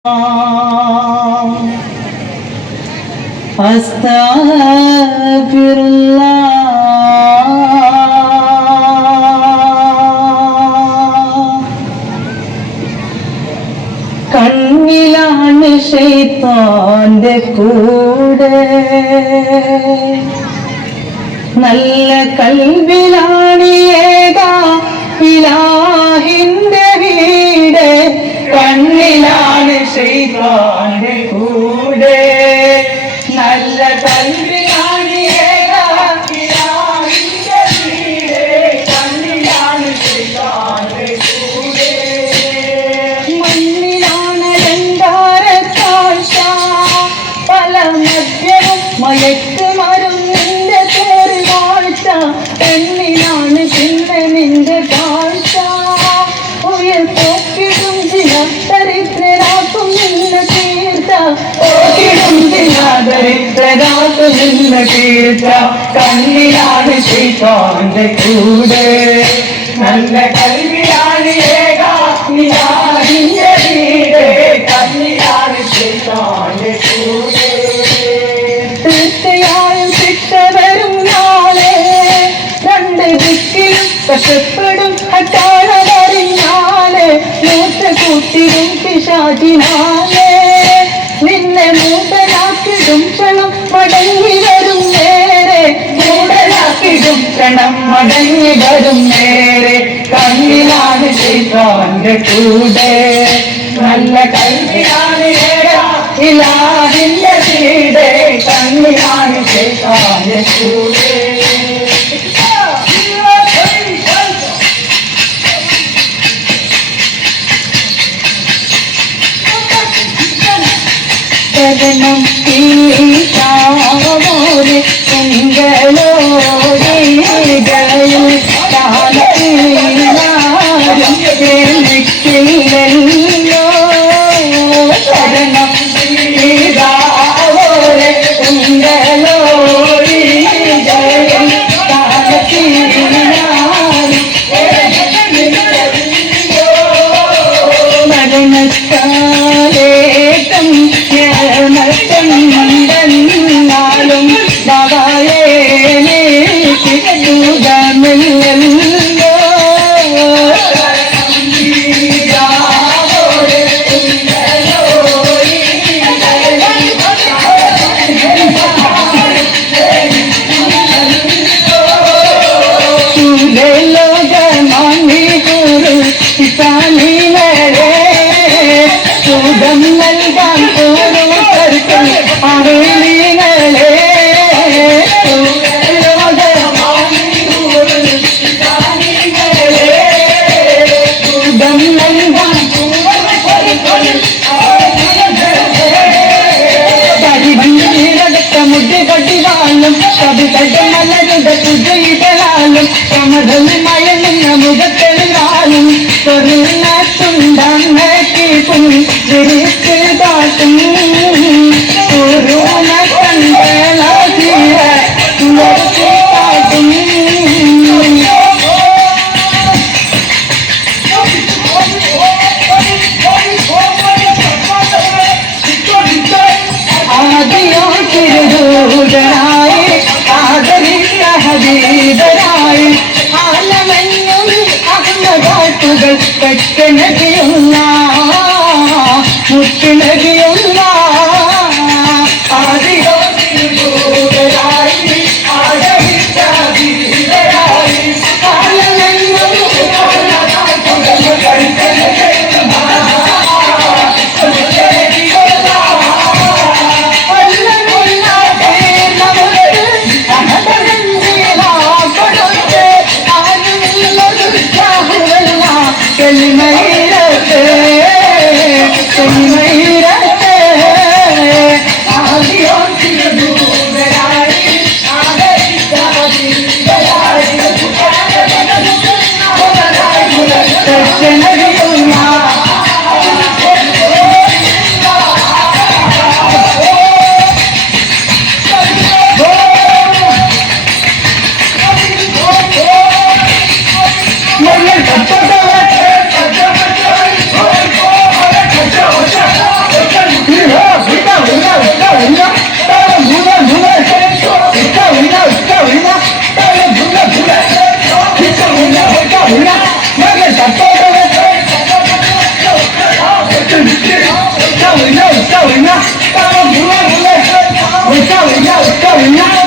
കണ്ണിലാണ് ശൈത്താന്റെ കൂടെ, നല്ല കൽവിലാണ് ഇലാഹിന്റെ വീട്. കണ്ണിലാണ് ശൈത്താന്റെ കൂടെ, നല്ല കൽവിലാണ് ഇലാഹിന്റെ വീട്. കണ്ണിലാണ് ശൈത്താന്റെ കൂടെ, മണ്ണിലാണ് രണ്ടാരക്കാഴ്ച, പല മദ്യവും മയക്കുമരുന്നിന്റെ പേരുവാഴ്ച. പെണ്ണിനാണ് പിന്നെ നിന്റെ കാഴ്ച, ഉയർ പോക്കിടും ദരിദ്രരാക്കും നിന്നെ തീർച്ച. പോക്കിടും ദരിദ്രരാക്കും നിന്നെ തീർച്ച. കണ്ണിലാണ് ശൈത്താന്റെ കൂടെ, നല്ല കൽവിലാണ് ഇലാഹിന്റെ വീട്. കണ്ണിലാണ് ശൈത്താന്റെ കൂടെ, തീർച്ചയായും ശിക്ഷ വരും നാളെ. രണ്ട് ദിക്കിലും കഷ്ടപ്പെടും അട്ടാളറിഞ്ഞാല്, മൂത്ത കൂട്ടിടും പിശാചിനാലെ. നിന്നെ മൂടലാക്കിടും ക്ഷണം മടങ്ങി വരും നേരെ, മൂടലാക്കിടും ക്ഷണം മടങ്ങി വരും നേരെ. കണ്ണിലാണ് ശൈത്താന്റെ കൂടെ, നല്ല കൽവിലാണ് ഇലാഹിന്റെ വീട്. കണ്ണിലാണ് ശൈത്താന്റെ കൂടെ, ശരണം പോലെ തിങ്കളോടികളിൽ താലത്തിലാരും കേൾക്കില്ലല്ലോ. ശരണം പോലെ തിങ്കളോടികളിൽ താലത്തിലാരും മരണക്കാലേറ്റം ും ദവായേക്ക് ദൂതമില്ലല്ലോ. ലോകമാണി ഗുരു ഇതാനിവരെ സുഖം നൽകാൻ ഓരോരുത്തർക്കും അറിവികളെ. മുടിപടിവാളും കവിതമലരുടെ പുതിയിടലാലും കമതൽ മയങ്ങുന്ന മുഖത്തെഴുതാലും തൊഴിലുണ്ടാക്കും വിരിച്ചിൽ കാട്ടും ഓരോന കണ്ടളീര കാട്ടും. ആദിയോചിരുദൂതനായി ആദരിച്ച ഹബീബരായി ആലമെന്നും അഹമ്മദാട്ടുകൾ പെട്ടനകിയുള്ള മുത്തിനകിയുള്ള ആദിയോചിരുദൂതനായി ആദരിച്ച ഹബീബരായി ആലമെന്നും അഹമ്മദാട്ടുകൾ പെട്ടനകിയുള്ള കലിമൈരത്തെ 我叫人家，